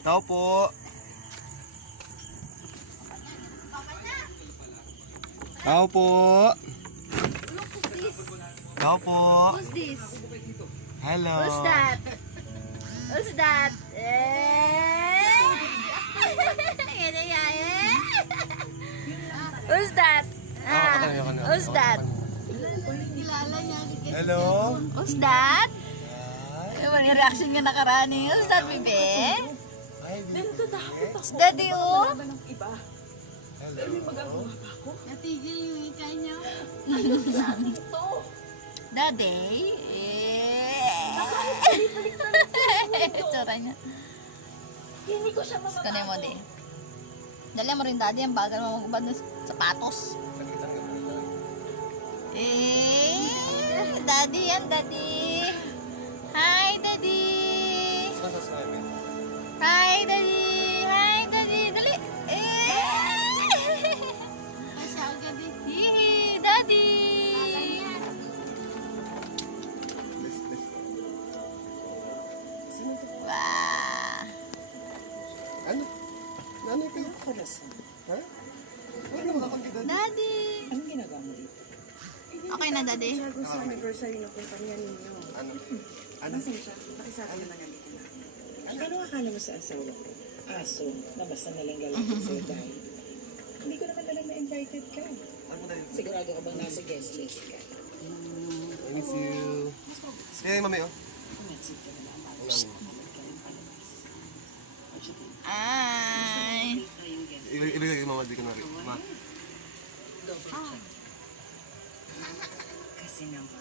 Tao po. Tao po. Look, who's this? Tao po. Who's this? Hello. Who's that? Who's that? Who's that? Who's that? Hello. Who's that? Yung reaction nga nakarani. Who's that, bebe? Who's daddy, oh? Hello. Natigil yung ikay niya. Daddy? Tsura niya. Hindi ko siya Kanay mo, di. Dali mo rin, daddy. Ang bagal mo magubad ng sapatos. Daddy yan, daddy. Hi, daddy. Hi, daddy. Hi, daddy. Dali. Kasi agad eh. Hihi, daddy. Wow. Ano? Ano kayo? Ha? Huwag naman akong kita. Daddy. Anong ginagawa mo dito? Okay na, daddy. Bago sa anniversary ng kumpanya ninyo. Ano? Ano? Nasaan siya? Pakisabi na lang yan. Ano akala mo sa asawa ko? Aso, na basta nalang lalaki sa'yo dahil. Hindi ko naman alam na invited ka. Ano tayo? Sigurado ka bang nasa guest list ka? I miss you. Sige, mami, oh. Kumatsit ka na lang. Ay. Ibigay yung mama, di ko na rin. Ma. Kasi naman.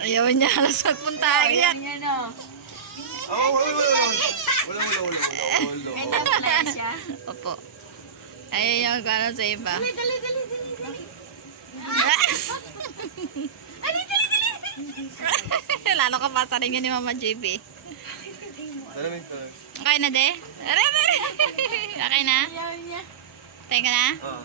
Ayaw niya. Alas magpunta. Ayaw niya, no? Oh, wala. Wala siya. Opo. Ayaw niya magpano sa iba. Dali. Lalo ka pa sa rin ni Mama JB. Tara, may. Okay na, de? Okay na? Ayaw niya. Teka na? Ah.